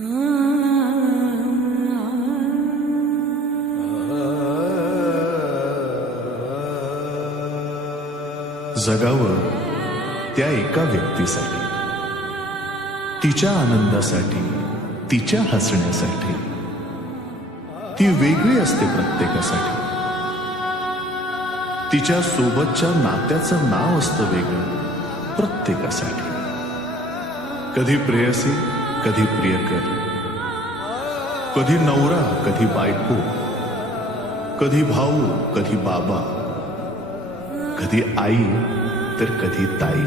जगावं त्या एका व्यक्तीसाठी, तिच्या आनंदासाठी, तिच्या हसण्यासाठी. ती वेगळी असते प्रत्येकासाठी. तिच्या सोबतच्या नात्याचं नाव असतं वेगळं प्रत्येकासाठी. कधी प्रेयसी, कधी प्रियकर, कधी नवरा, कधी बायको, कधी भाऊ, कधी बाबा, कधी आई तर कधी ताई.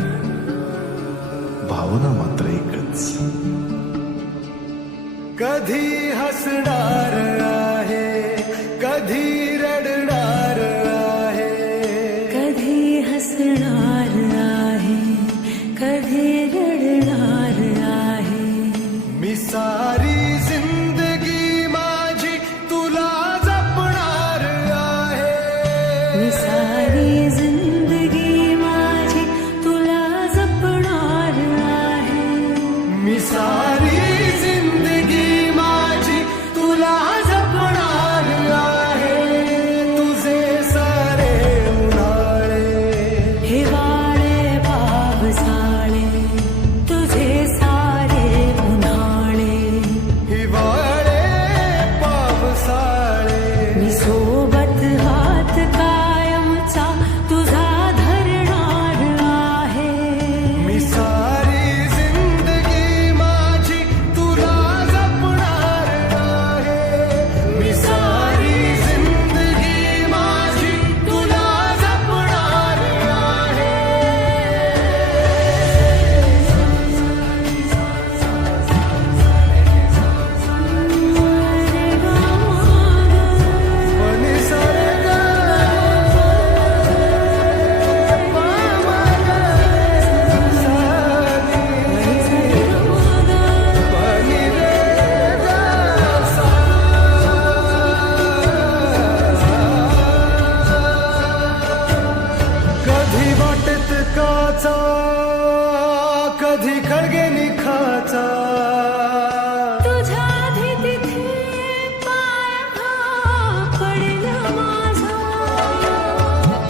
भावना मात्र एकच. कधी हसणार आहे, कधी रडणार आहे, कधी हसणार आहे, कधी रडणार आहे. मी सारी जिंदगी माझी तुला जपणार आहे. मी सारी जिंदगी माझी तुला जपणार आहे. मी सारी जिंदगी माझी तुला जपणार आहे. तुझे सारे उन्हाळे, हिवाळे पावसाळे, तुझे सारे उन्हाळे, हिवाळे पावसाळे. मी सोबत हात कायमचा तुझा धरणार आहे. मी सारी जिंदगी माझी तुला जपणार आहे. मी सारी जिंदगी माझी तुला जपणार आहे. निसर्ग कधी वाटेत काचा, कधी खळगे निखाचा. तुझ्या आधी तिथे पाय पडेल माझा.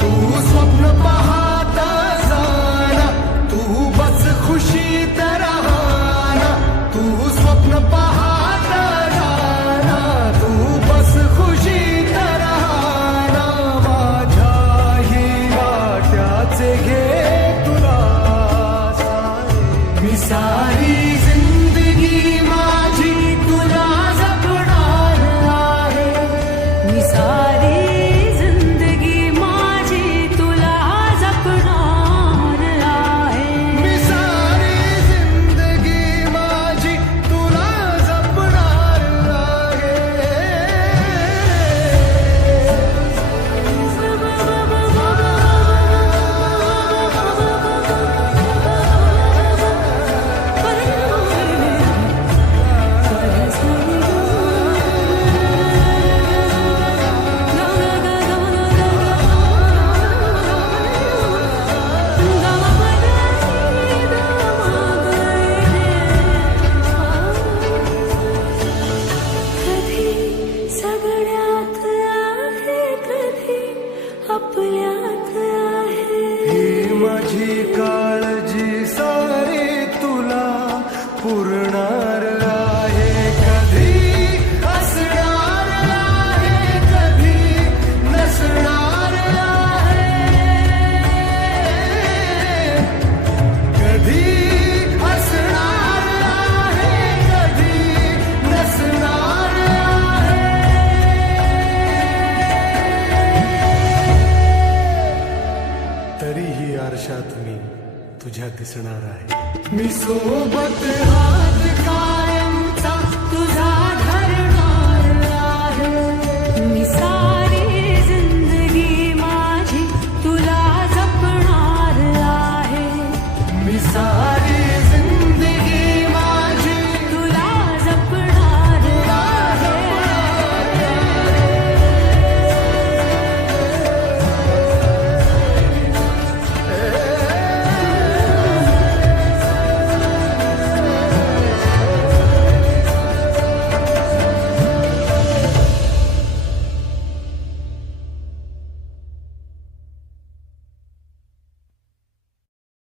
तू स्वप्न पाहता जाना, तू बस खुशीत राहना. तू स्वप्न पाहता जाना, तू बस खुशीत राहना. माझ्याही वाट्याचे घे तुला सारे. मी सारी जिंदगी माझी तुला जपणार आहे. मी सारी जिंदगी माझी तुला जपणार आहे. मी सारी जिंदगी माझी तुला जपणार आहे. कधी सगळ्यात आहे, कधी आपल्यात आहे. ही माझी काळजी सारी तुला पुरणार आहे. कधी हसणार आहे, कधी नसणार आहे. कधी हसणार आहे, कधी नसणार आहे. तरीही आरशात मी तुझ्या दिसणार आहे. मी सोबत